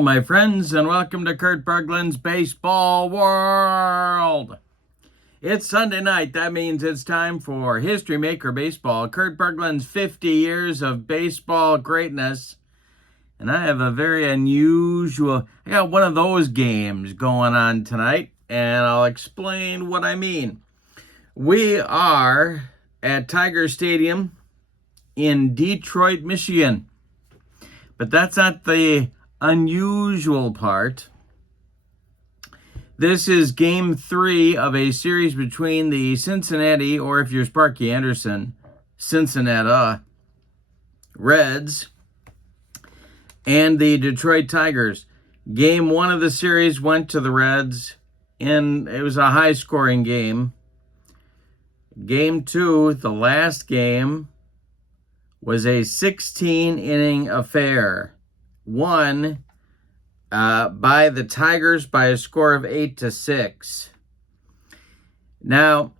Hello, my friends, and welcome to Kurt Bergland's Baseball World. It's Sunday night. That means it's time for History Maker Baseball, Kurt Bergland's 50 years of baseball greatness. And I have a very unusual, I got one of those games going on tonight, and I'll explain what I mean. We are at Tiger Stadium in Detroit, Michigan. But that's not the unusual part. This is game 3 of a series between the Cincinnati, or if you're Sparky Anderson, Cincinnati Reds and the Detroit Tigers. Game 1 of the series went to the Reds, and it was a high-scoring game. Game 2, the last game, was a 16-inning affair. Won by the Tigers by a score of 8-6. Now,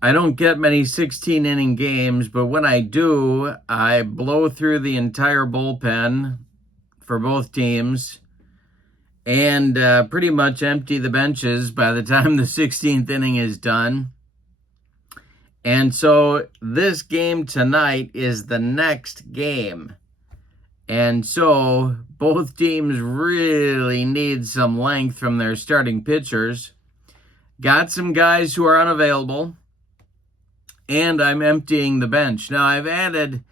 I don't get many 16-inning games, but when I do, I blow through the entire bullpen for both teams and pretty much empty the benches by the time the 16th inning is done. And so this game tonight is the next game. And so both teams really need some length from their starting pitchers. Got some guys who are unavailable. And I'm emptying the bench. Now, I've added,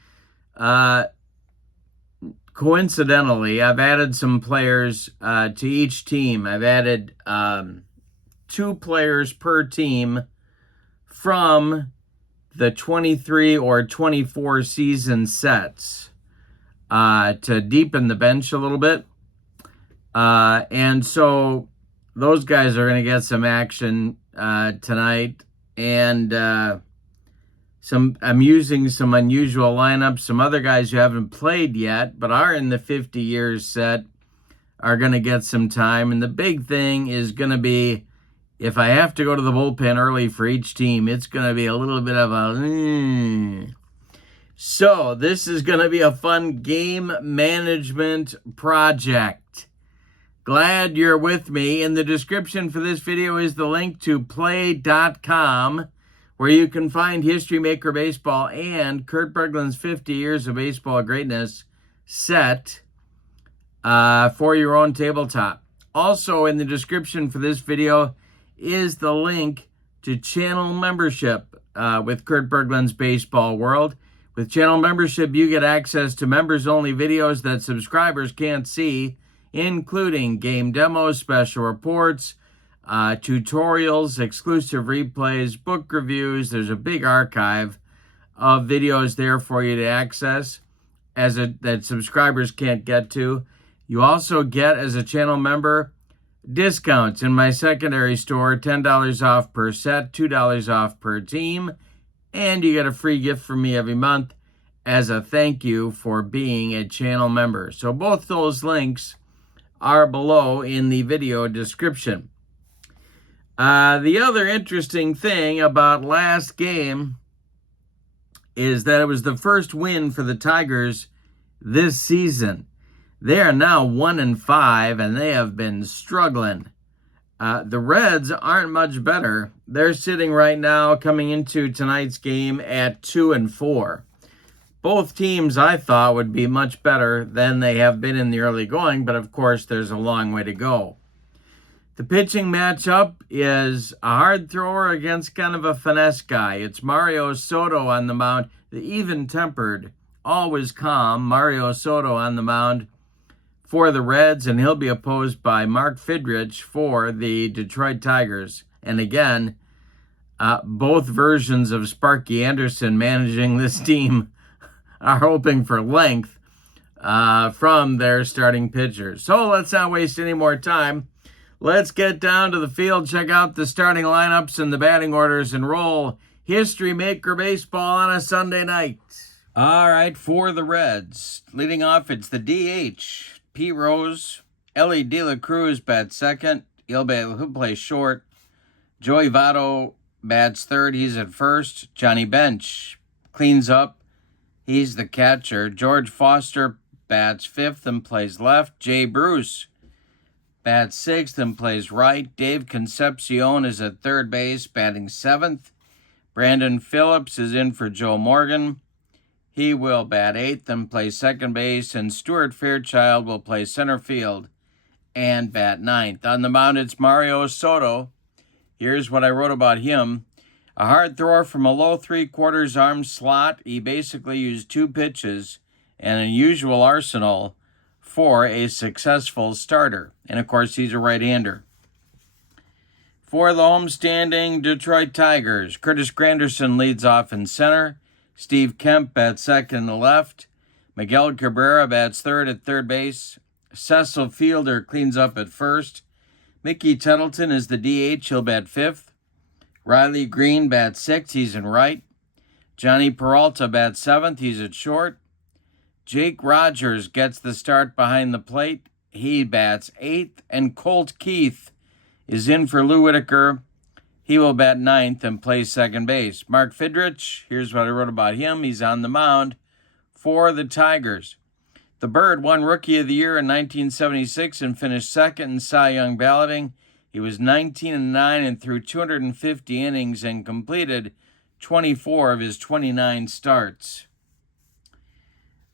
coincidentally, I've added some players to each team. I've added 2 players per team from the 23 or 24 season sets to deepen the bench a little bit. And so those guys are going to get some action tonight. And I'm using some unusual lineups. Some other guys who haven't played yet but are in the 50 years set are going to get some time. And the big thing is going to be, if I have to go to the bullpen early for each team, it's going to be a little bit of a... So this is going to be a fun game management project. Glad you're with me. In the description for this video is the link to play.com, where you can find History Maker Baseball and Kurt Bergland's 50 years of baseball greatness set for your own tabletop. Also in the description for this video is the link to channel membership with Kurt Bergland's Baseball World. With channel membership, you get access to members-only videos that subscribers can't see, including game demos, special reports, tutorials, exclusive replays, book reviews. There's a big archive of videos there for you to access that subscribers can't get to. You also get, as a channel member, discounts in my secondary store, $10 off per set, $2 off per team, and you get a free gift from me every month as a thank you for being a channel member. So both those links are below in the video description. The other interesting thing about last game is that it was the first win for the Tigers this season. They are now 1-5, and they have been struggling. The Reds aren't much better. They're sitting right now, coming into tonight's game, at 2-4. Both teams, I thought, would be much better than they have been in the early going, but of course, there's a long way to go. The pitching matchup is a hard thrower against kind of a finesse guy. It's Mario Soto on the mound, the even-tempered, always calm Mario Soto on the mound for the Reds, and he'll be opposed by Mark Fidrych for the Detroit Tigers. And again, both versions of Sparky Anderson managing this team are hoping for length from their starting pitchers. So let's not waste any more time. Let's get down to the field, check out the starting lineups and the batting orders, and roll History Maker Baseball on a Sunday night. All right, for the Reds, leading off, it's the DH. P. Rose, Ellie De La Cruz bats second. He'll play short. Joey Votto bats third. He's at first. Johnny Bench cleans up. He's the catcher. George Foster bats fifth and plays left. Jay Bruce bats sixth and plays right. Dave Concepcion is at third base, batting seventh. Brandon Phillips is in for Joe Morgan. He will bat eighth and play second base. And Stuart Fairchild will play center field and bat ninth. On the mound, it's Mario Soto. Here's what I wrote about him. A hard thrower from a low three-quarters arm slot. He basically used two pitches and an unusual arsenal for a successful starter. And, of course, he's a right-hander. For the homestanding Detroit Tigers, Curtis Granderson leads off in center. Steve Kemp bats second and left. Miguel Cabrera bats third at third base. Cecil Fielder cleans up at first. Mickey Tettleton is the DH. He'll bat fifth. Riley Green bats sixth. He's in right. Johnny Peralta bats seventh. He's at short. Jake Rogers gets the start behind the plate. He bats eighth. And Colt Keith is in for Lou Whitaker. He will bat ninth and play second base. Mark Fidrych, here's what I wrote about him. He's on the mound for the Tigers. The Bird won Rookie of the Year in 1976 and finished second in Cy Young balloting. He was 19-9 and threw 250 innings and completed 24 of his 29 starts.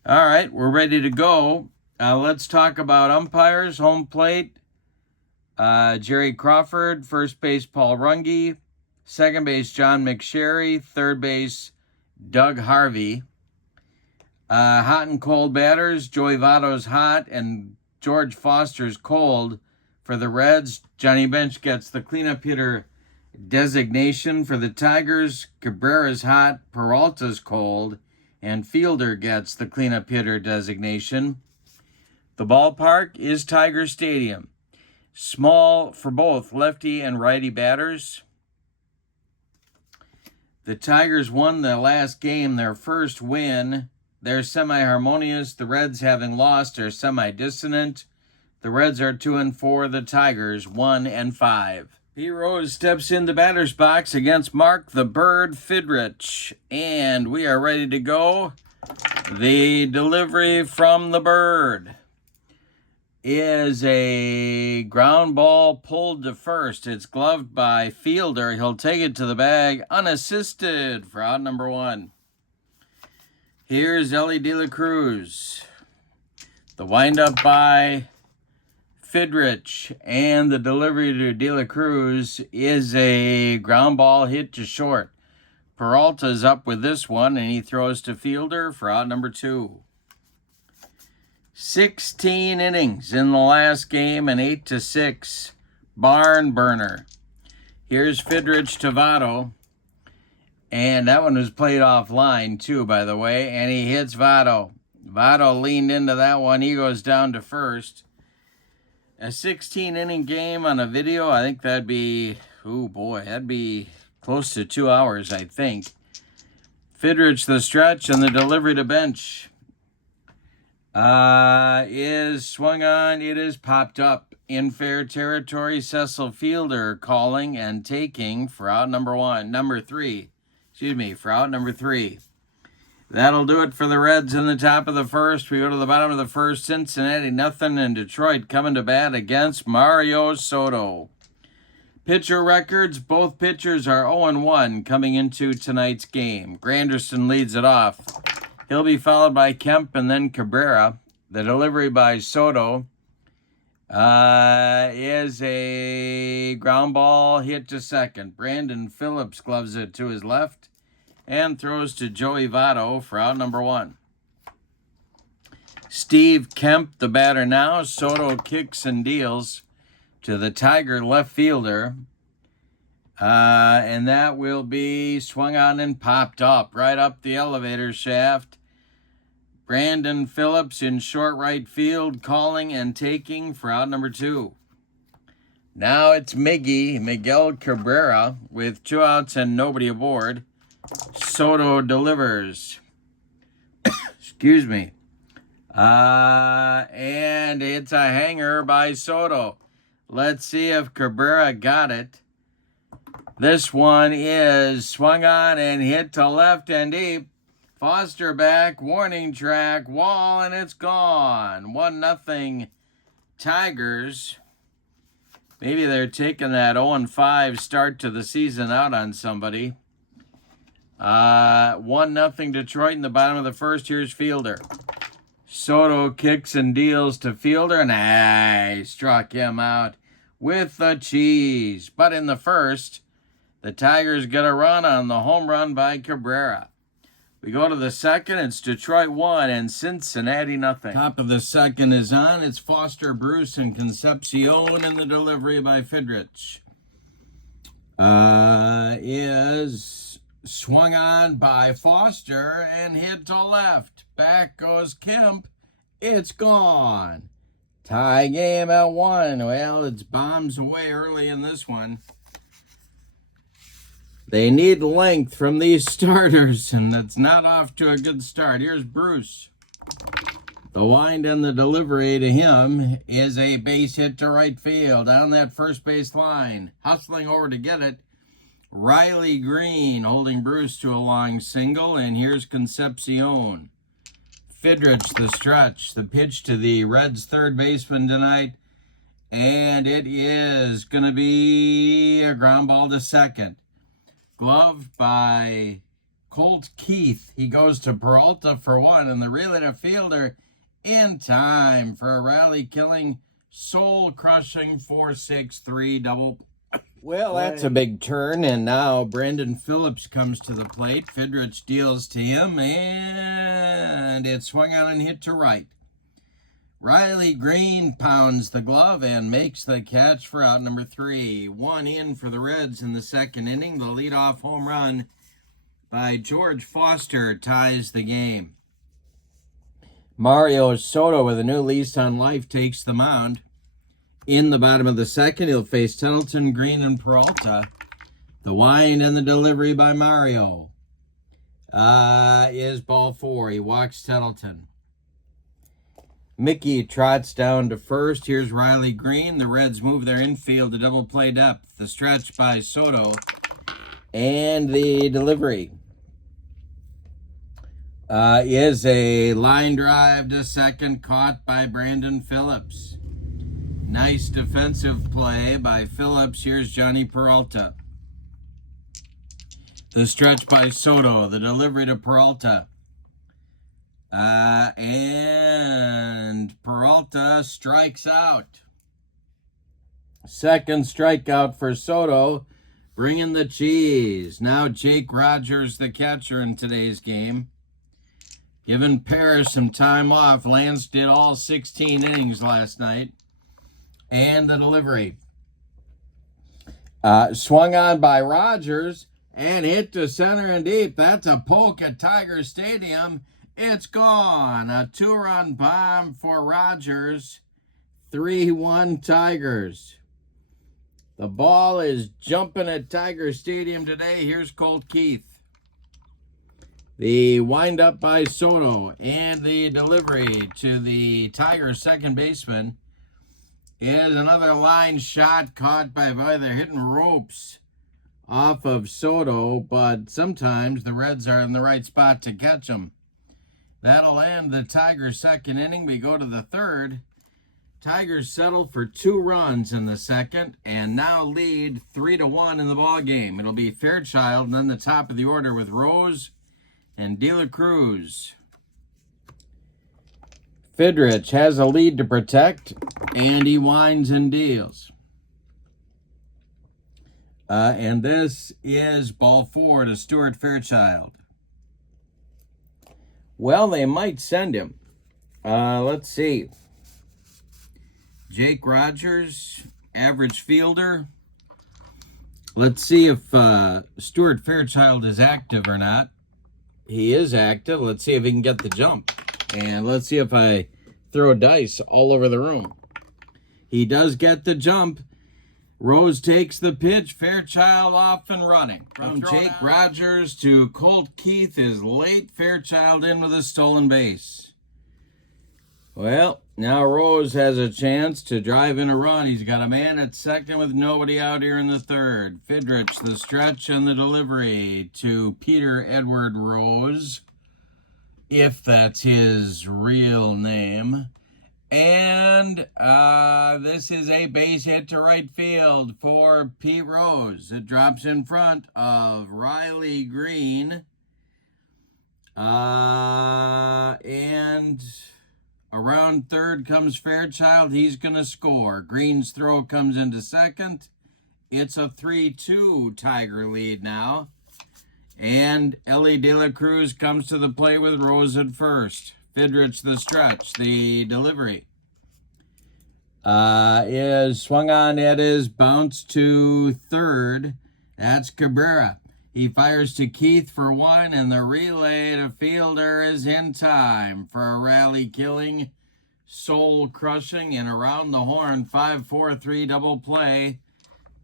All right, we're ready to go. Let's talk about umpires. Home plate, Jerry Crawford. First base, Paul Runge. Second base, John McSherry. Third base, Doug Harvey. Hot and cold batters, Joey Votto's hot and George Foster's cold. For the Reds, Johnny Bench gets the cleanup hitter designation. For the Tigers, Cabrera's hot, Peralta's cold, and Fielder gets the cleanup hitter designation. The ballpark is Tiger Stadium. Small for both lefty and righty batters. The Tigers won the last game, their first win. They're semi-harmonious. The Reds, having lost, are semi-dissonant. The Reds are 2-4. The Tigers 1-5. P. Rose steps in the batter's box against Mark the Bird Fidrych. And we are ready to go. The delivery from the Bird is a ground ball pulled to first. It's gloved by Fielder. He'll take it to the bag unassisted for out number one. Here's Ellie De La Cruz. The windup by Fidrych, and the delivery to De La Cruz is a ground ball hit to short. Peralta's up with this one, and he throws to Fielder for out number two. 16 innings in the last game, an 8-6 barn burner. Here's Fidrych to Votto. And that one was played offline, too, by the way. And he hits Votto. Votto leaned into that one. He goes down to first. A 16-inning game on a video, I think that'd be, oh boy, that'd be close to 2 hours, I think. Fidrych, the stretch, and the delivery to Bench is swung on. It is popped up in fair territory. Cecil Fielder calling and taking for out for out number three. That'll do it for the Reds in the top of the first. We go to the bottom of the first. Cincinnati, nothing, and Detroit coming to bat against Mario Soto. Pitcher records, both pitchers are 0-1 coming into tonight's game. Granderson leads it off. He'll be followed by Kemp and then Cabrera. The delivery by Soto is a ground ball hit to second. Brandon Phillips gloves it to his left and throws to Joey Votto for out number one. Steve Kemp, the batter now. Soto kicks and deals to the Tiger left fielder. And that will be swung on and popped up right up the elevator shaft. Brandon Phillips in short right field calling and taking for out number two. Now it's Miguel Cabrera with 2 outs and nobody aboard. Soto delivers. Excuse me. And it's a hanger by Soto. Let's see if Cabrera got it. This one is swung on and hit to left and deep Foster back, warning track, wall, and it's gone. 1-0 Tigers. Maybe they're taking that 0-5 start to the season out on somebody. 1-0 Detroit in the bottom of the first. Here's Fielder. Soto kicks and deals to Fielder, and he struck him out with the cheese. But in the first, the Tigers get a run on the home run by Cabrera. We go to the second. It's Detroit 1 and Cincinnati 0. Top of the second is on. It's Foster, Bruce, and Concepcion, and the delivery by Fidrych is swung on by Foster and hit to left. Back goes Kemp. It's gone. Tie game at 1. Well, it's bombs away early in this one. They need length from these starters, and it's not off to a good start. Here's Bruce. The wind and the delivery to him is a base hit to right field down that first base line. Hustling over to get it, Riley Green holding Bruce to a long single, and here's Concepcion. Fidrych the stretch, the pitch to the Reds' third baseman tonight, and it is going to be a ground ball to second. Glove by Colt Keith. He goes to Peralta for one, and the relay to Fielder in time for a rally-killing, soul-crushing 4-6-3 double. Well, that's a big turn, and now Brandon Phillips comes to the plate. Fidrych deals to him, and it swung out and hit to right. Riley Green pounds the glove and makes the catch for out number 3. 1 in for the Reds in the second inning. The leadoff home run by George Foster ties the game. Mario Soto, with a new lease on life, takes the mound. In the bottom of the second, he'll face Tettleton, Green, and Peralta. The wind and the delivery by Mario is ball 4. He walks Tettleton. Mickey trots down to first. Here's Riley Green. The Reds move their infield to double play depth. The stretch by Soto and the delivery is a line drive to second, caught by Brandon Phillips. Nice defensive play by Phillips. Here's Johnny Peralta. The stretch by Soto. The delivery to Peralta. And Peralta strikes out. Second strikeout for Soto. Bringing the cheese. Now Jake Rogers, the catcher in today's game. Giving Parrish some time off. Lance did all 16 innings last night. And the delivery. Swung on by Rogers and hit to center and deep. That's a poke at Tiger Stadium. It's gone. A 2-run bomb for Rogers. 3-1 Tigers. The ball is jumping at Tiger Stadium today. Here's Colt Keith. The windup by Soto and the delivery to the Tigers second baseman is another line shot caught by they're hitting ropes off of Soto, but sometimes the Reds are in the right spot to catch them. That'll end the Tigers' second inning. We go to the third. Tigers settle for 2 runs in the second and now lead 3-1 in the ball game. It'll be Fairchild and then the top of the order with Rose and De La Cruz. Fidrych has a lead to protect, and he winds and deals. And this is ball 4 to Stuart Fairchild. Well, they might send him. Let's see. Jake Rogers, average fielder. Let's see if Stuart Fairchild is active or not. He is active. Let's see if he can get the jump. And let's see if I throw dice all over the room. He does get the jump. Rose takes the pitch. Fairchild off and running. From Jake Rogers to Colt Keith is late. Fairchild in with a stolen base. Well, now Rose has a chance to drive in a run. He's got a man at second with nobody out here in the third. Fidrych, the stretch and the delivery to Peter Edward Rose. if that's his real name. And this is a base hit to right field for Pete Rose. It drops in front of Riley Green. And around third comes Fairchild. He's going to score. Green's throw comes into second. It's a 3-2 Tiger lead now. And Ellie De La Cruz comes to the plate with Rose at first. Fidrych the stretch. The delivery is swung on. It is bounced to third. That's Cabrera. He fires to Keith for one, and the relay to fielder is in time for a rally-killing, soul-crushing, and around the horn 5-4-3 double play.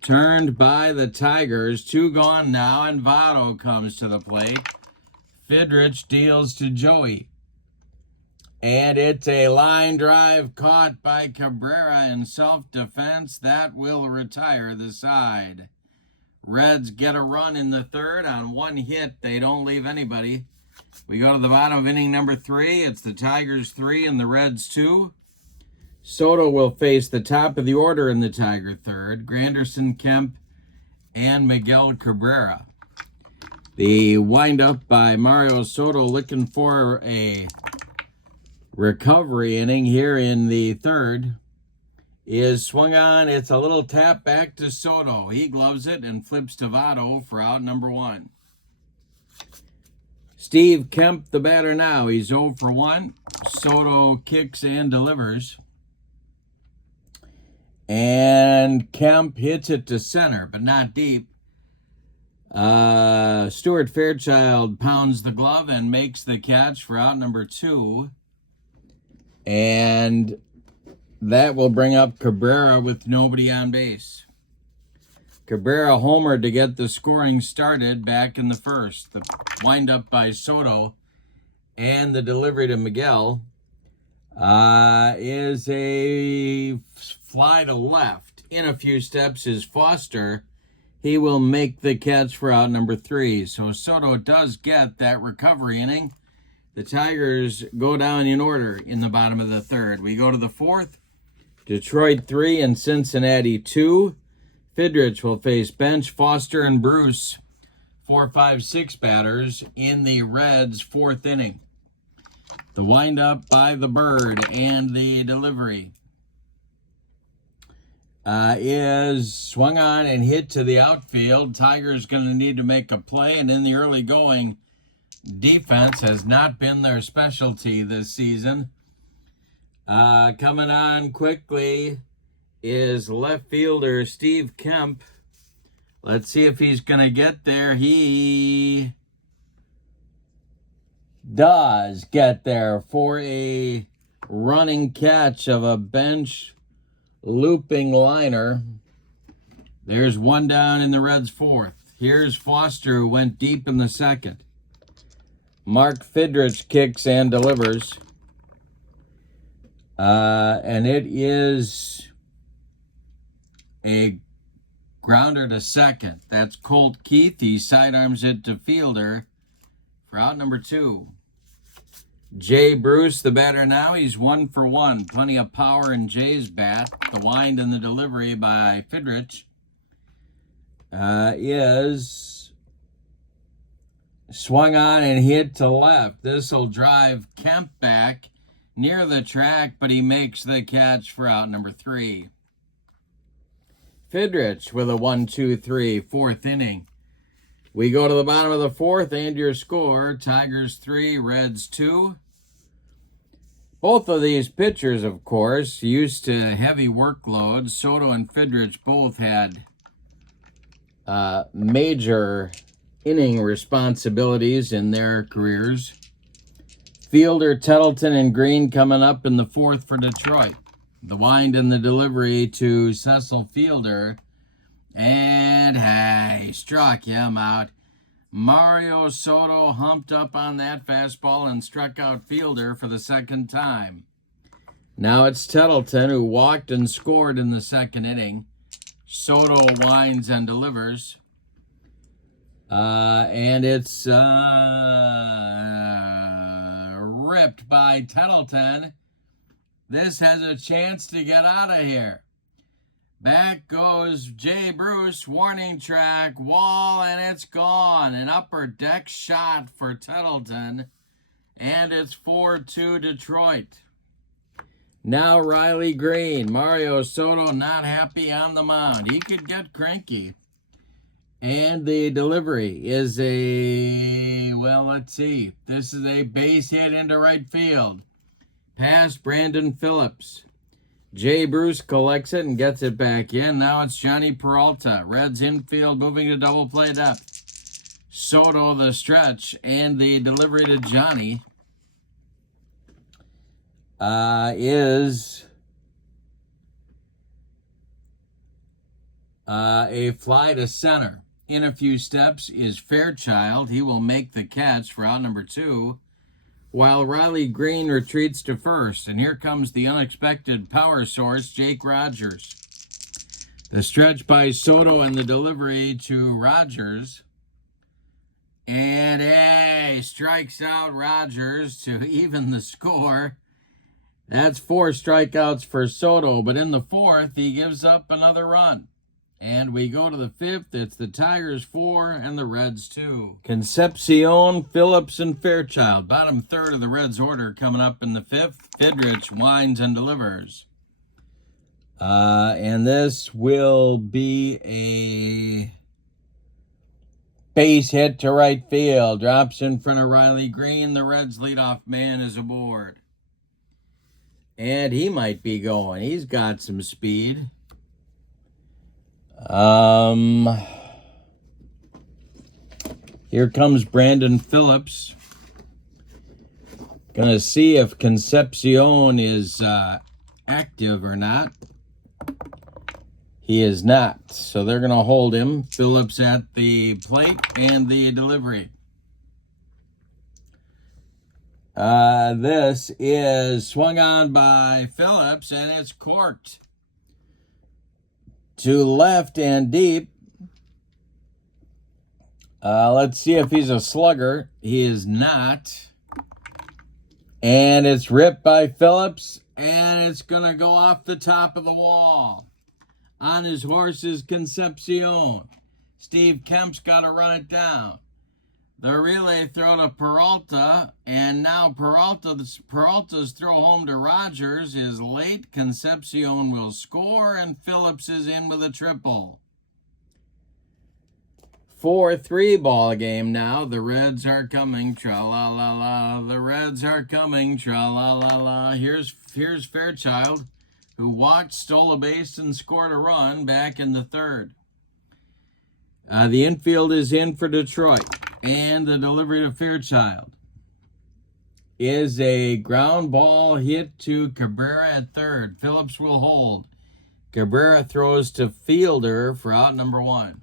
Turned by the Tigers. 2 gone now, and Votto comes to the plate. Fidrych deals to Joey. And it's a line drive caught by Cabrera in self-defense. That will retire the side. Reds get a run in the third on 1 hit. They don't leave anybody. We go to the bottom of inning number 3. It's the Tigers 3 and the Reds 2. Soto will face the top of the order in the Tiger third. Granderson, Kemp, and Miguel Cabrera. The windup by Mario Soto looking for a recovery inning here in the third is swung on. It's a little tap back to Soto. He gloves it and flips to Votto for out number 1. Steve Kemp, the batter now. He's 0 for 1. Soto kicks and delivers. And Kemp hits it to center, but not deep. Stuart Fairchild pounds the glove and makes the catch for out number 2. And that will bring up Cabrera with nobody on base. Cabrera homered to get the scoring started back in the first. The windup by Soto and the delivery to Miguel is a fly to left. In a few steps is Foster. He will make the catch for out number 3. So Soto does get that recovery inning. The Tigers go down in order in the bottom of the third. We go to the fourth. Detroit 3 and Cincinnati 2. Fidrych will face bench Foster and Bruce, 4, 5, 6 batters in the Reds' fourth inning. The windup by the Bird and the delivery is swung on and hit to the outfield. Tigers going to need to make a play, and in the early going, defense has not been their specialty this season. Coming on quickly is left fielder Steve Kemp. Let's see if he's going to get there. He does get there for a running catch of a bench looping liner. There's 1 down in the Reds' fourth. Here's Foster, who went deep in the second. Mark Fidrych kicks and delivers. And it is a grounder to second. That's Colt Keith. He sidearms it to fielder for out number 2. Jay Bruce, the batter now. He's 1 for 1. Plenty of power in Jay's bat. The wind and the delivery by Fidrych is swung on and hit to left. This will drive Kemp back near the track, but he makes the catch for out number 3. Fidrych with a 1-2-3 fourth inning. We go to the bottom of the fourth, and your score, Tigers 3, Reds 2. Both of these pitchers, of course, used to heavy workloads. Soto and Fidrych both had major inning responsibilities in their careers. Fielder, Tettleton, and Green coming up in the fourth for Detroit. The wind and the delivery to Cecil Fielder. And he struck him out. Mario Soto humped up on that fastball and struck out Fielder for the second time. Now it's Tettleton, who walked and scored in the second inning. Soto winds and delivers. And it's ripped by Tettleton. This has a chance to get out of here. Back goes Jay Bruce, warning track, wall, and it's gone. An upper deck shot for Tettleton, and it's 4-2 Detroit. Now Riley Green, Mario Soto not happy on the mound. He could get cranky. And the delivery is let's see. This is a base hit into right field. Past Brandon Phillips. Jay Bruce collects it and gets it back in. Now it's Johnny Peralta. Reds infield moving to double play depth. Soto the stretch, and the delivery to Johnny is a fly to center. In a few steps is Fairchild. He will make the catch for out number 2, while Riley Green retreats to first. And here comes the unexpected power source, Jake Rogers. The stretch by Soto and the delivery to Rogers. And strikes out Rogers to even the score. That's 4 strikeouts for Soto, but in the 4th, he gives up another run. And we go to the 5th. It's the Tigers 4 and the Reds 2. Concepcion, Phillips, and Fairchild. Bottom third of the Reds order coming up in the 5th. Fidrych winds and delivers. And this will be a base hit to right field. Drops in front of Riley Green. The Reds leadoff man is aboard. And he might be going. He's got some speed. Here comes Brandon Phillips. Gonna see if Concepcion is active or not. He is not, so they're gonna hold him. Phillips at the plate and the delivery. This is swung on by Phillips, and it's corked to left and deep. Let's see if he's a slugger. He is not. And it's ripped by Phillips, and it's going to go off the top of the wall. On his horse is Concepcion. Steve Kemp's got to run it down. The relay throw to Peralta, and now Peralta's throw home to Rogers is late. Concepcion will score, and Phillips is in with a triple. 4-3 ball game now. The Reds are coming, tra-la-la-la. The Reds are coming, tra-la-la-la. Here's Fairchild, who walked, stole a base, and scored a run back in the 3rd. The infield is in for Detroit. And the delivery to Fairchild is a ground ball hit to Cabrera at 3rd. Phillips will hold. Cabrera throws to Fielder for out number 1.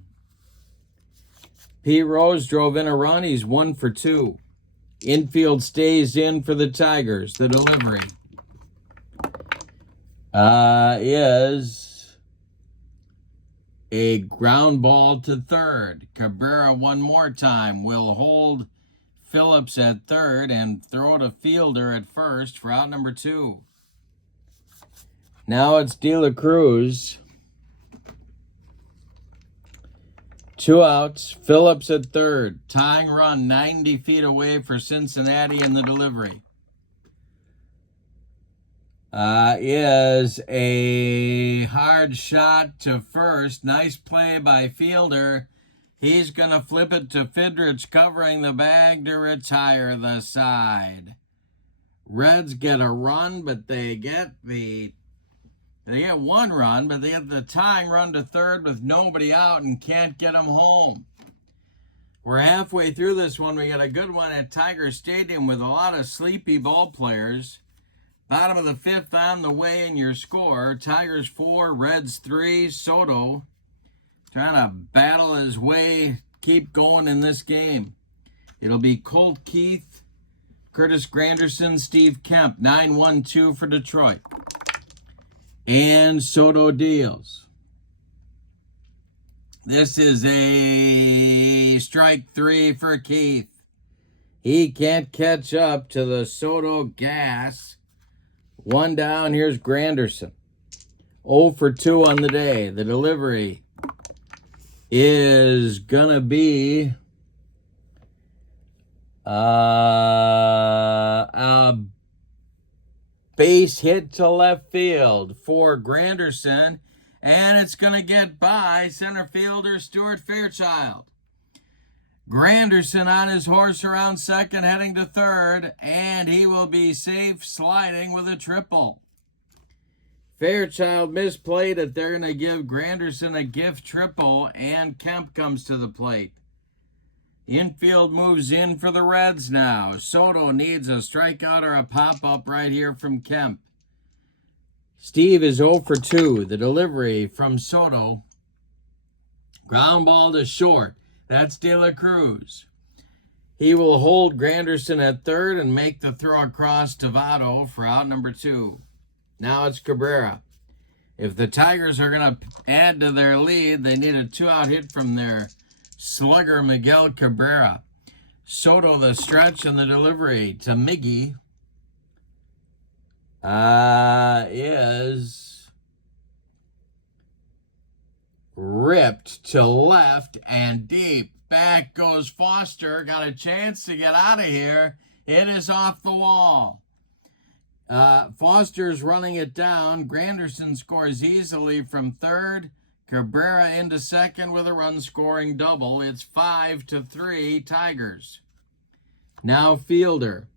Pete Rose drove in a run. He's 1 for 2. Infield stays in for the Tigers. The delivery is a ground ball to 3rd. Cabrera one more time will hold Phillips at 3rd and throw to Fielder at 1st for out number 2. Now it's De La Cruz. 2 outs. Phillips at 3rd. Tying run 90 feet away for Cincinnati in the delivery. Is a hard shot to 1st. Nice play by Fielder. He's going to flip it to Fidrych, covering the bag to retire the side. Reds get a run, but they get 1 run, but they get the tying run to 3rd with nobody out and can't get them home. We're halfway through this one. We got a good one at Tiger Stadium with a lot of sleepy ball players. Bottom of the 5th on the way in your score. Tigers 4, Reds 3. Soto trying to battle his way, keep going in this game. It'll be Colt Keith, Curtis Granderson, Steve Kemp. 9-1-2 for Detroit. And Soto deals. This is a strike 3 for Keith. He can't catch up to the Soto gas. One down. Here's Granderson. 0 for 2 on the day. The delivery is going to be a base hit to left field for Granderson, and it's going to get by center fielder Stuart Fairchild. Granderson on his horse around second, heading to third, and he will be safe sliding with a triple. Fairchild misplayed it. They're going to give Granderson a gift triple, and Kemp comes to the plate. Infield moves in for the Reds now. Soto needs a strikeout or a pop-up right here from Kemp. Steve is 0 for 2. The delivery from Soto. Ground ball to short. That's De La Cruz. He will hold Granderson at third and make the throw across to Votto for out number 2. Now it's Cabrera. If the Tigers are going to add to their lead, they need a 2-out hit from their slugger Miguel Cabrera. Soto the stretch and the delivery to Miggy is ripped to left and deep. Back goes Foster. Got a chance to get out of here. It is off the wall. Foster's running it down. Granderson scores easily from third. Cabrera into second with a run-scoring double. It's 5-3 Tigers. Now Fielder.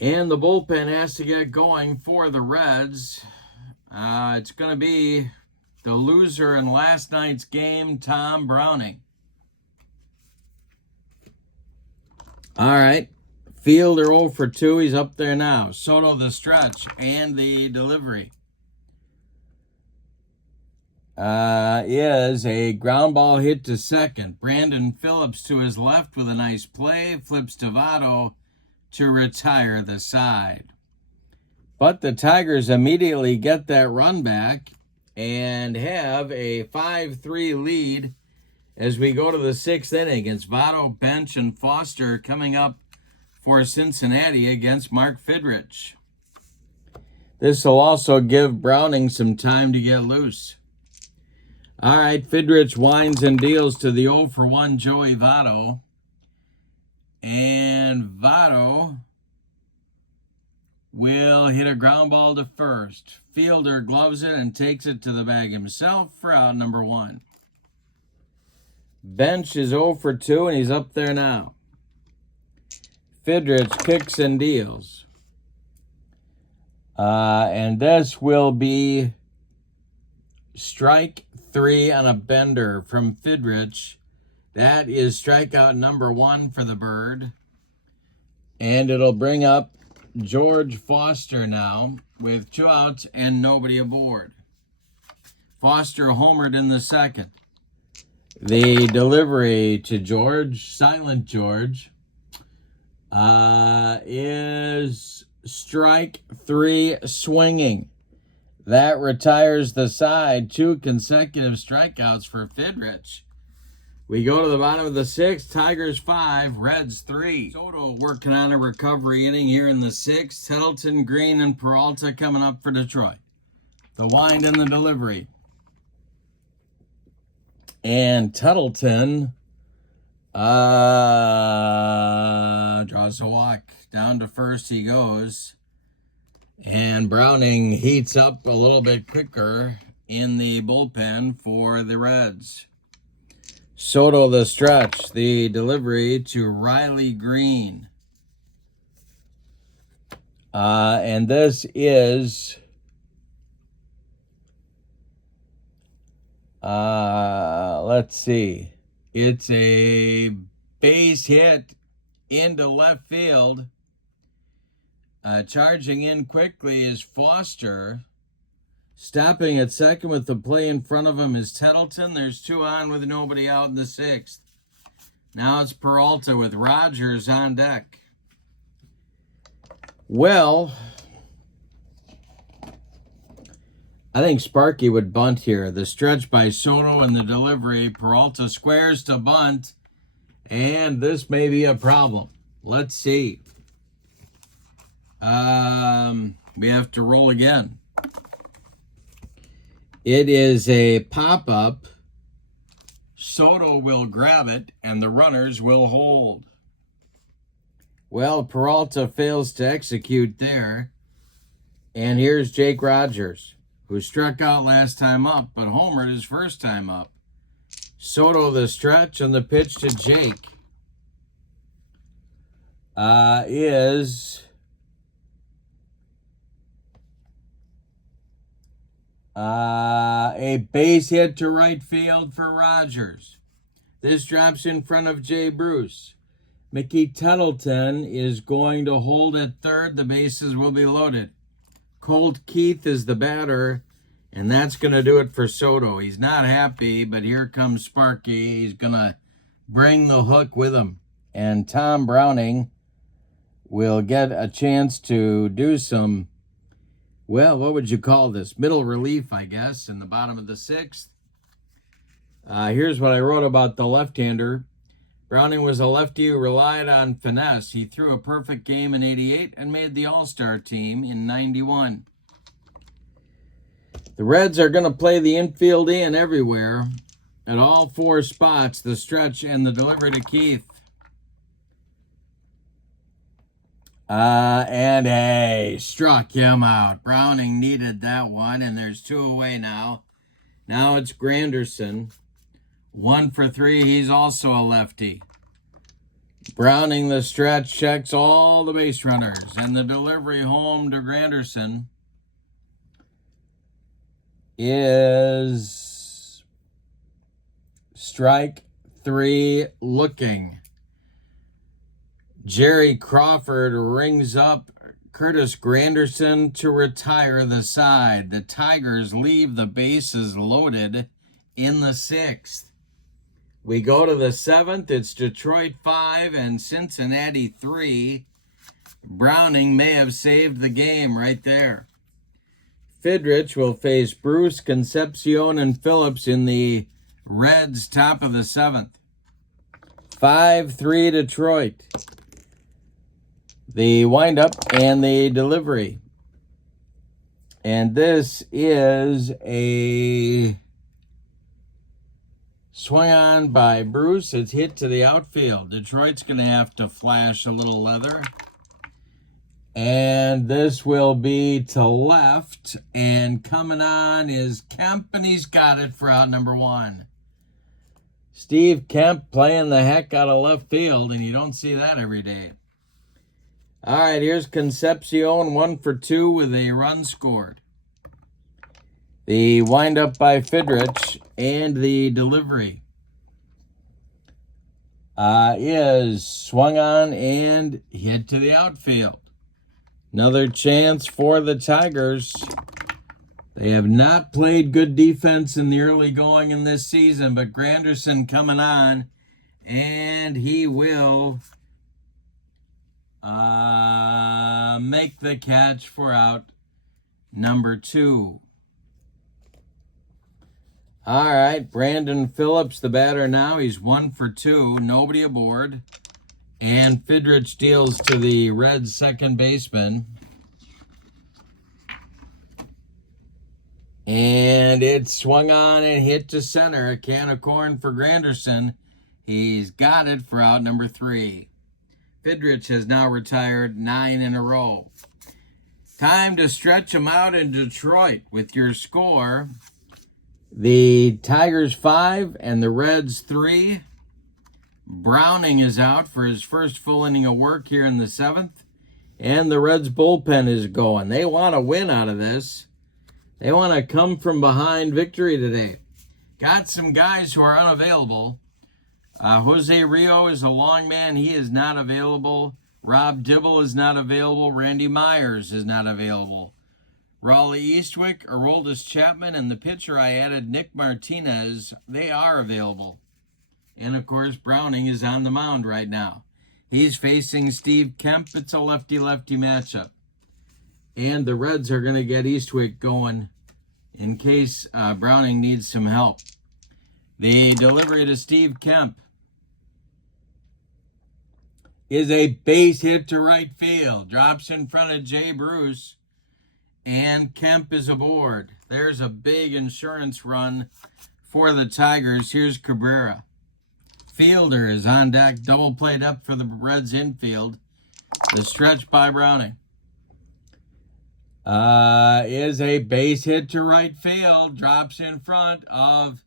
And the bullpen has to get going for the Reds. It's going to be the loser in last night's game, Tom Browning. All right. Fielder 0 for 2. He's up there now. Soto the stretch and the delivery is a ground ball hit to second. Brandon Phillips to his left with a nice play. Flips to Votto to retire the side. But the Tigers immediately get that run back and have a 5-3 lead as we go to the 6th inning. It's Votto, Bench, and Foster coming up for Cincinnati against Mark Fidrych. This will also give Browning some time to get loose. All right, Fidrych winds and deals to the 0 for 1 Joey Votto. And Votto will hit a ground ball to first. Fielder gloves it and takes it to the bag himself for out number 1. Bench is 0 for 2, and he's up there now. Fidrych kicks and deals. And this will be strike 3 on a bender from Fidrych. That is strikeout number 1 for the Bird. And it'll bring up George Foster now with 2 outs and nobody aboard. Foster homered in the second. The delivery to George, Silent George, is strike 3 swinging. That retires the side. 2 consecutive strikeouts for Fidrych. We go to the bottom of the 6th. Tigers 5, Reds 3. Soto working on a recovery inning here in the 6th. Tettleton, Green, and Peralta coming up for Detroit. The wind and the delivery. And Tettleton draws a walk. Down to first he goes. And Browning heats up a little bit quicker in the bullpen for the Reds. Soto the stretch, the delivery to Riley Green. And this is let's see. It's a base hit into left field. Charging in quickly is Foster. Stopping at second with the play in front of him is Tettleton. There's 2 on with nobody out in the 6th. Now it's Peralta with Rogers on deck. Well, I think Sparky would bunt here. The stretch by Soto and the delivery. Peralta squares to bunt. And this may be a problem. Let's see. We have to roll again. It is a pop-up. Soto will grab it, and the runners will hold. Well, Peralta fails to execute there. And here's Jake Rogers, who struck out last time up, but homered his first time up. Soto the stretch, and the pitch to Jake is a base hit to right field for Rogers. This drops in front of Jay Bruce. Mickey Tuttleton is going to hold at third. The bases will be loaded. Colt Keith is the batter, and that's going to do it for Soto. He's not happy, but here comes Sparky. He's going to bring the hook with him. And Tom Browning will get a chance to do some, well, what would you call this? Middle relief, I guess, in the bottom of the sixth. Here's what I wrote about the left-hander. Browning was a lefty who relied on finesse. He threw a perfect game in '88 and made the All-Star team in '91. The Reds are going to play the infield in everywhere at all four spots, the stretch and the delivery to Keith. And hey, struck him out. Browning needed that one, and there's two away now. Now it's Granderson. 1 for 3. He's also a lefty. Browning the stretch, checks all the base runners, and the delivery home to Granderson is strike 3 looking. Jerry Crawford rings up Curtis Granderson to retire the side. The Tigers leave the bases loaded in the 6th. We go to the 7th. It's Detroit 5 and Cincinnati 3. Browning may have saved the game right there. Fidrych will face Bruce, Concepcion, and Phillips in the Reds' top of the 7th. 5-3 Detroit. The windup and the delivery. And this is a swung on by Bruce. It's hit to the outfield. Detroit's going to have to flash a little leather. And this will be to left. And coming on is Kemp, and he's got it for out number 1. Steve Kemp playing the heck out of left field, and you don't see that every day. All right, here's Concepcion, 1 for 2 with a run scored. The windup by Fidrych and the delivery is swung on and hit to the outfield. Another chance for the Tigers. They have not played good defense in the early going in this season, but Granderson coming on, and he will make the catch for out number 2. All right, Brandon Phillips, the batter now. He's 1 for 2, nobody aboard. And Fidrych deals to the Reds' second baseman. And it's swung on and hit to center. A can of corn for Granderson. He's got it for out number 3. Fidrych has now retired 9 in a row. Time to stretch him out in Detroit with your score. The Tigers 5 and the Reds 3. Browning is out for his first full inning of work here in the 7th. And the Reds bullpen is going. They want to win out of this. They want to come from behind victory today. Got some guys who are unavailable. Jose Rio is a long man. He is not available. Rob Dibble is not available. Randy Myers is not available. Raleigh Eastwick, Aroldis Chapman, and the pitcher I added, Nick Martinez, they are available. And, of course, Browning is on the mound right now. He's facing Steve Kemp. It's a lefty-lefty matchup. And the Reds are going to get Eastwick going in case Browning needs some help. The delivery to Steve Kemp is a base hit to right field. Drops in front of Jay Bruce. And Kemp is aboard. There's a big insurance run for the Tigers. Here's Cabrera. Fielder is on deck. Double played up for the Reds infield. The stretch by Browning. Is a base hit to right field. Drops in front of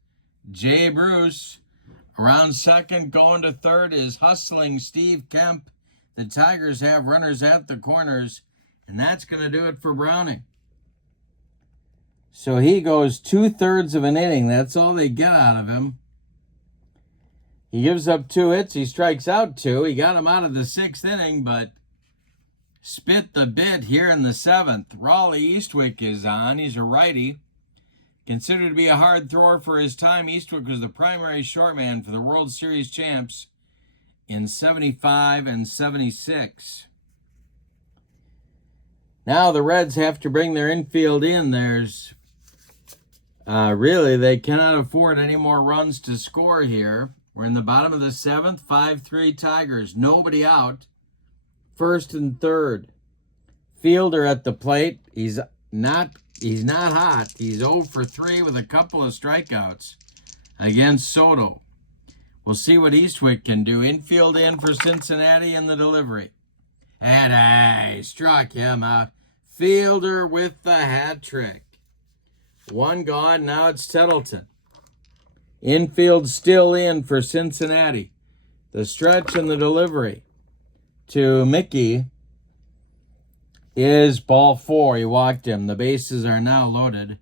Jay Bruce. Around second, going to third is hustling Steve Kemp. The Tigers have runners at the corners, and that's going to do it for Browning. So he goes 2/3 of an inning. That's all they get out of him. He gives up 2 hits. He strikes out 2. He got him out of the 6th inning, but spit the bit here in the 7th. Raleigh Eastwick is on. He's a righty. Considered to be a hard thrower for his time, Eastwick was the primary shortman for the World Series champs in 75 and 76. Now the Reds have to bring their infield in. There's really, they cannot afford any more runs to score here. We're in the bottom of the 7th, 5-3 Tigers. Nobody out. First and third. Fielder at the plate. He's not hot. He's 0 for 3 with a couple of strikeouts against Soto. We'll see what Eastwick can do. Infield in for Cincinnati in the delivery. And he struck him out. Fielder with the hat trick. 1 gone. Now it's Tettleton. Infield still in for Cincinnati. The stretch and the delivery to Mickey is ball 4. He walked him. The bases are now loaded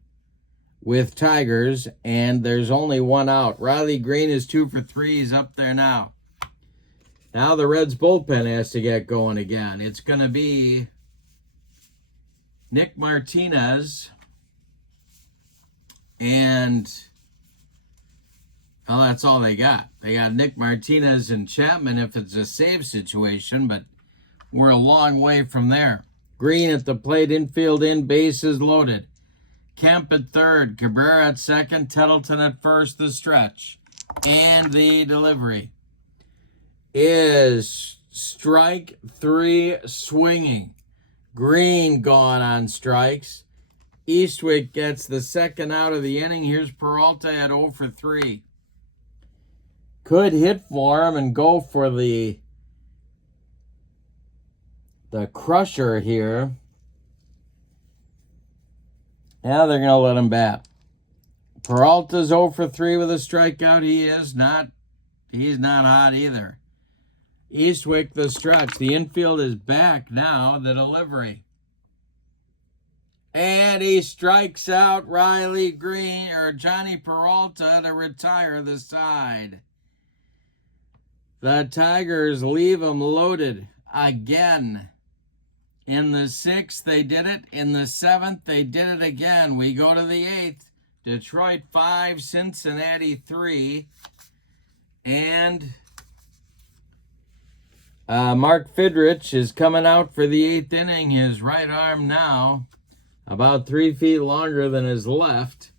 with Tigers, and there's only 1 out. Riley Green is 2 for 3. He's up there now. Now the Reds bullpen has to get going again. It's going to be Nick Martinez and, well, that's all they got. They got Nick Martinez and Chapman if it's a save situation, but we're a long way from there. Green at the plate, infield in, bases loaded. Kemp at third, Cabrera at second, Tettleton at first, the stretch. And the delivery is strike 3 swinging. Green gone on strikes. Eastwick gets the second out of the inning. Here's Peralta at 0 for 3. Could hit for him and go for the crusher here. Now they're going to let him bat. Peralta's 0 for 3 with a strikeout. He's not hot either. Eastwick the stretch. The infield is back now. The delivery. And he strikes out Riley Green or Johnny Peralta to retire the side. The Tigers leave him loaded again. In the 6th, they did it. In the 7th, they did it again. We go to the 8th. Detroit 5, Cincinnati 3. And Mark Fidrych is coming out for the 8th inning. His right arm now about 3 feet longer than his left.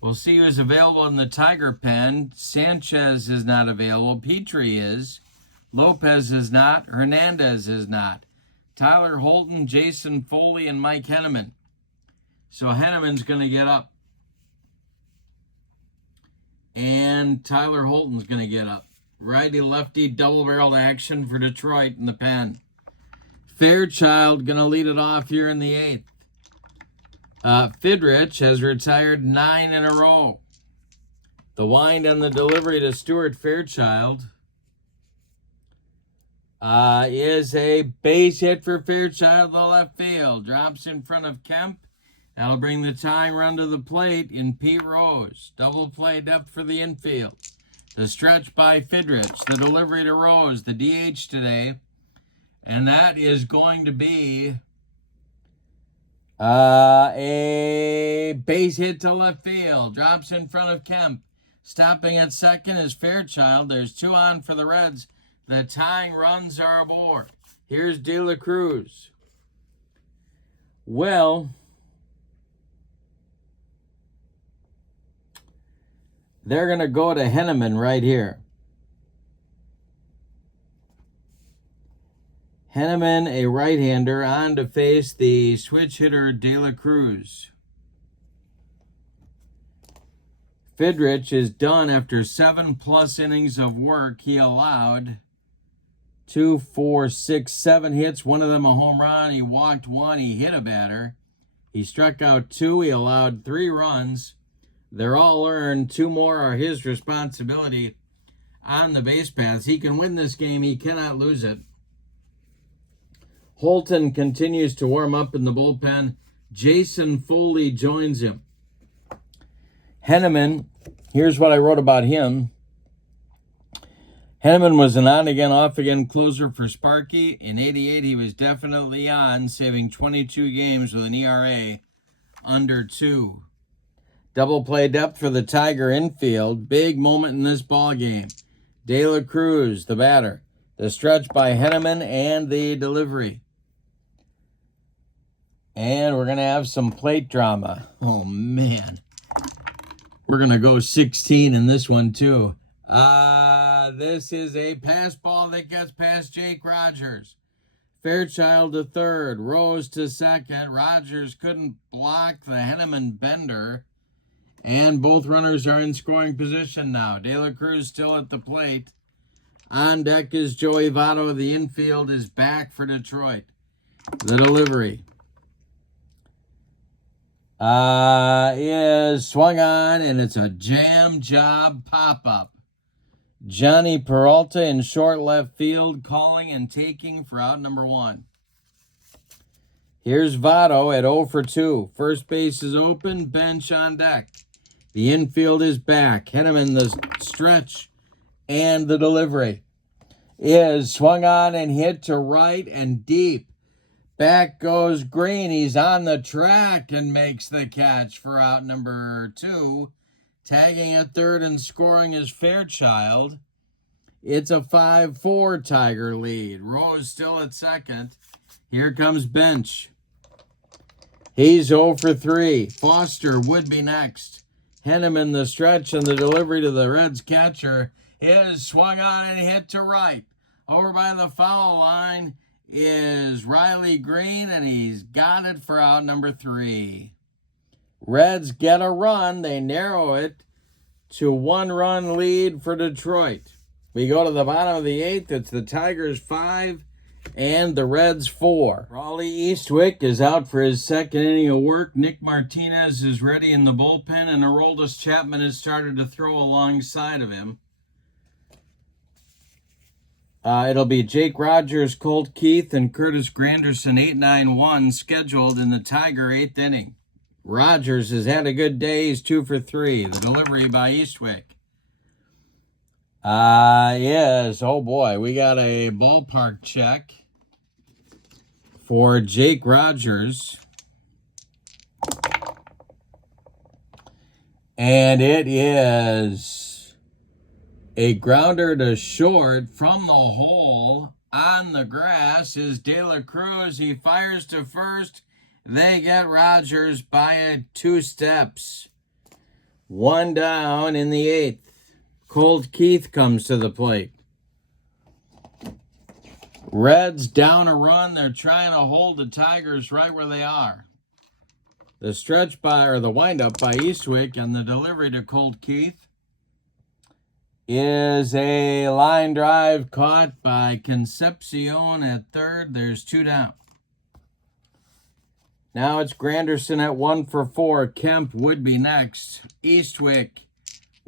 We'll see who's available in the Tiger pen. Sanchez is not available. Petrie is. Lopez is not. Hernandez is not. Tyler Holton, Jason Foley, and Mike Henneman. So Henneman's going to get up. And Tyler Holton's going to get up. Righty-lefty double-barreled action for Detroit in the pen. Fairchild going to lead it off here in the 8th. Fidrych has retired 9 in a row. The wind and the delivery to Stuart Fairchild is a base hit for Fairchild, the left field. Drops in front of Kemp. That'll bring the tying run to the plate in Pete Rose. Double play depth for the infield. The stretch by Fidrych. The delivery to Rose, the DH today. And that is going to be a base hit to left field. Drops in front of Kemp. Stopping at second is Fairchild. There's 2 on for the Reds. The tying runs are aboard. Here's De La Cruz. Well, they're going to go to Henneman right here. Henneman, a right-hander, on to face the switch hitter De La Cruz. Fidrych is done after 7+ innings of work. He allowed 2, 4, 6, 7 hits, one of them a home run. He walked one, he hit a batter. He struck out 2, he allowed 3 runs. They're all earned. 2 more are his responsibility on the base paths. He can win this game, he cannot lose it. Holton continues to warm up in the bullpen. Jason Foley joins him. Henneman, here's what I wrote about him. Henneman was an on-again, off-again closer for Sparky. In '88, he was definitely on, saving 22 games with an ERA under 2. Double play depth for the Tiger infield. Big moment in this ball game. De La Cruz, the batter. The stretch by Henneman and the delivery. And we're going to have some plate drama. Oh, man. We're going to go 16 in this one, too. This is a pass ball that gets past Jake Rogers. Fairchild to third. Rose to second. Rogers couldn't block the Henneman bender. And both runners are in scoring position now. De La Cruz still at the plate. On deck is Joey Votto. The infield is back for Detroit. The delivery is swung on, and it's a jam job pop-up. Johnny Peralta in short left field, calling and taking for out number 1. Here's Votto at 0 for 2. First base is open, bench on deck. The infield is back. Henneman, the stretch, and the delivery is swung on and hit to right and deep. Back goes Green. He's on the track and makes the catch for out number 2. Tagging at third and scoring is Fairchild. It's a 5-4 Tiger lead. Rose still at second. Here comes Bench. He's 0 for 3. Foster would be next. Henneman, the stretch, and the delivery to the Reds catcher is swung on and hit to right. Over by the foul line is Riley Green, and he's got it for out number 3. Reds get a run. They narrow it to 1-run lead for Detroit. We go to the bottom of the 8th. It's the Tigers 5 and the Reds 4. Raleigh Eastwick is out for his second inning of work. Nick Martinez is ready in the bullpen, and Aroldis Chapman has started to throw alongside of him. It'll be Jake Rogers, Colt Keith, and Curtis Granderson 8-9-1 scheduled in the Tiger 8th inning. Rogers has had a good day. He's 2 for 3. The delivery by Eastwick. Yes. Oh, boy. We got a ballpark check for Jake Rogers. And it is a grounder to short from the hole on the grass is De La Cruz. He fires to first. They get Rogers by 2 steps. 1 down in the 8th. Colt Keith comes to the plate. Reds down a run. They're trying to hold the Tigers right where they are. The stretch by, or the windup by Eastwick, and the delivery to Colt Keith is a line drive caught by Concepcion at third. There's 2 down. Now it's Granderson at 1 for 4. Kemp would be next. Eastwick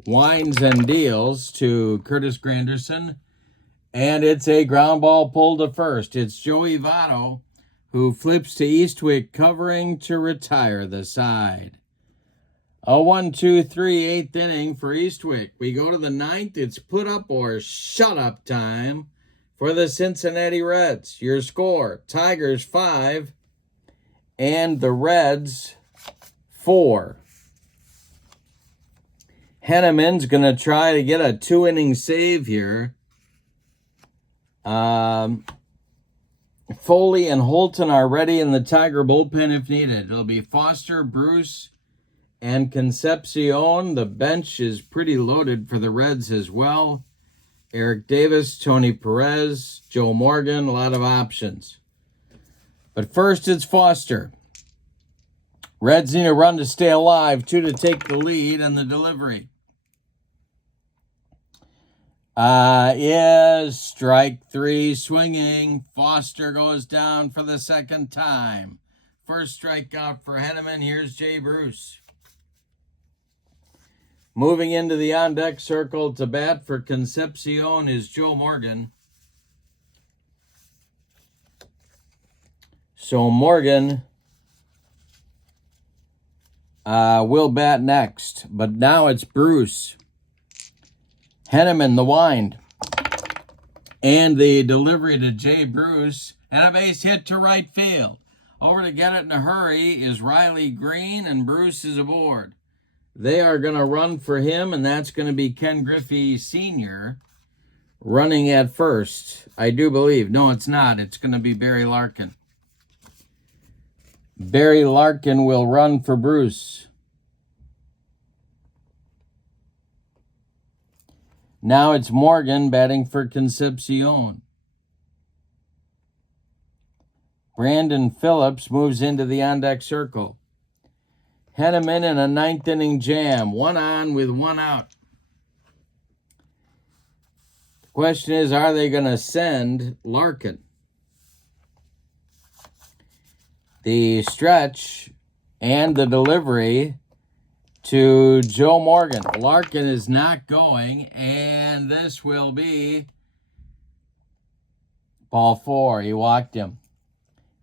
winds and deals to Curtis Granderson, and it's a ground ball pulled to first. It's Joey Votto who flips to Eastwick, covering to retire the side. A 1-2-3 8th inning for Eastwick. We go to the 9th. It's put up or shut up time for the Cincinnati Reds. Your score, Tigers 5 and the Reds 4. Henneman's going to try to get a 2-inning save here. Foley and Holton are ready in the Tiger bullpen if needed. It'll be Foster, Bruce, and Concepcion. The bench is pretty loaded for the Reds as well. Eric Davis, Tony Perez, Joe Morgan, a lot of options. But first, it's Foster. Reds need a run to stay alive, 2 to take the lead, and the delivery is strike 3, swinging. Foster goes down for the second time. First strikeout for Henneman. Here's Jay Bruce. Moving into the on-deck circle to bat for Concepcion is Joe Morgan. So Morgan will bat next. But now it's Bruce. Henneman, the wind. And the delivery to Jay Bruce. And a base hit to right field. Over to get it in a hurry is Riley Green, and Bruce is aboard. They are going to run for him, and that's going to be Ken Griffey Sr. running at first, I do believe. No, it's not. It's going to be Barry Larkin. Barry Larkin will run for Bruce. Now it's Morgan batting for Concepcion. Brandon Phillips moves into the on-deck circle. Henneman in a ninth-inning jam. 1 on with 1 out. The question is, are they going to send Larkin? The stretch and the delivery to Joe Morgan. Larkin is not going, and this will be ball 4. He walked him.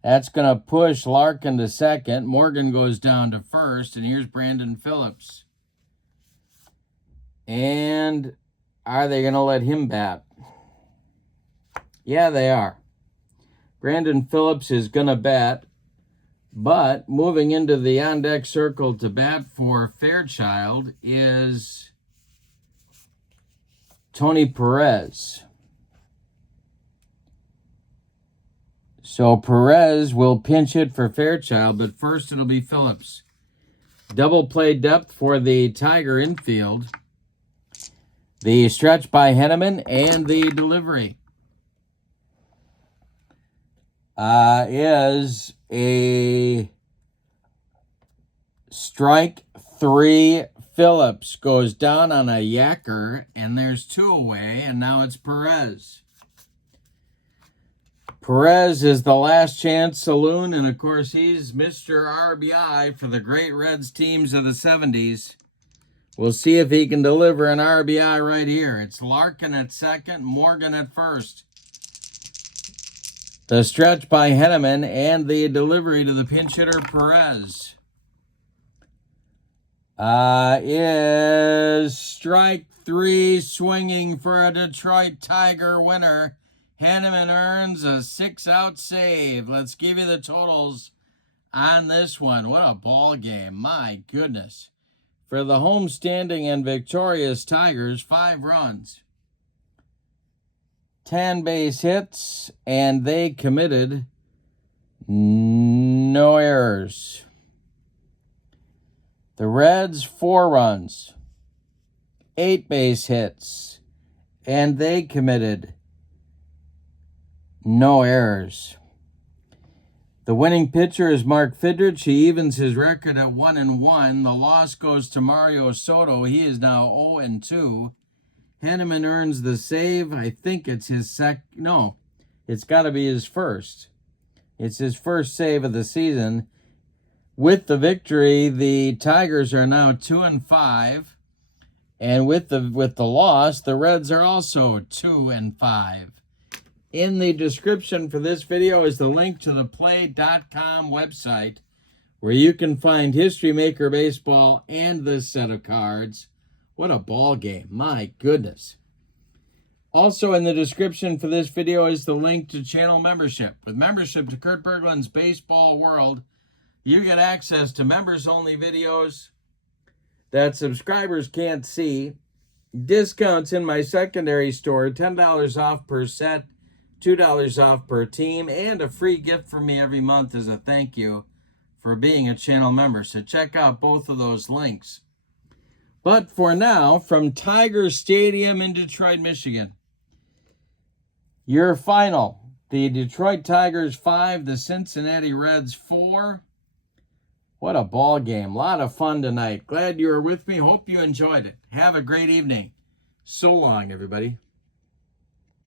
That's going to push Larkin to second. Morgan goes down to first, and here's Brandon Phillips. And are they going to let him bat? Yeah, they are. Brandon Phillips is going to bat, but moving into the on-deck circle to bat for Fairchild is Tony Perez. So Perez will pinch hit for Fairchild, but first it'll be Phillips. Double play depth for the Tiger infield. The stretch by Henneman and the delivery is a strike 3. Phillips goes down on a yacker, and there's 2 away, and now it's Perez. Perez is the last chance saloon, and of course he's Mr. RBI for the great Reds teams of the 70s. We'll see if he can deliver an RBI right here. It's Larkin at second, Morgan at first. The stretch by Henneman and the delivery to the pinch hitter Perez is strike 3, swinging for a Detroit Tiger winner. Henneman earns a 6-out save. Let's give you the totals on this one. What a ball game. My goodness. For the homestanding and victorious Tigers, 5 runs, 10 base hits, and they committed no errors. The Reds, 4 runs, 8 base hits, and they committed no errors. The winning pitcher is Mark Fidrych. He evens his record at 1-1. The loss goes to Mario Soto. He is now 0-2. Henneman earns the save. I think it's his second. No, it's got to be his first. It's his first save of the season. With the victory, the Tigers are now 2-5. And with the loss, the Reds are also 2-5. In the description for this video is the link to the play.com website, where you can find History Maker Baseball and this set of cards. What a ball game. My goodness. Also in the description for this video is the link to channel membership. With membership to Kurt Bergland's Baseball World, you get access to members-only videos that subscribers can't see, discounts in my secondary store, $10 off per set, $2 off per team, and a free gift from me every month as a thank you for being a channel member. So check out both of those links. But for now, from Tiger Stadium in Detroit, Michigan, Your final, the Detroit Tigers 5, the Cincinnati Reds 4. What a ball game. A lot of fun tonight. Glad you were with me. Hope you enjoyed it. Have a great evening. So long, everybody.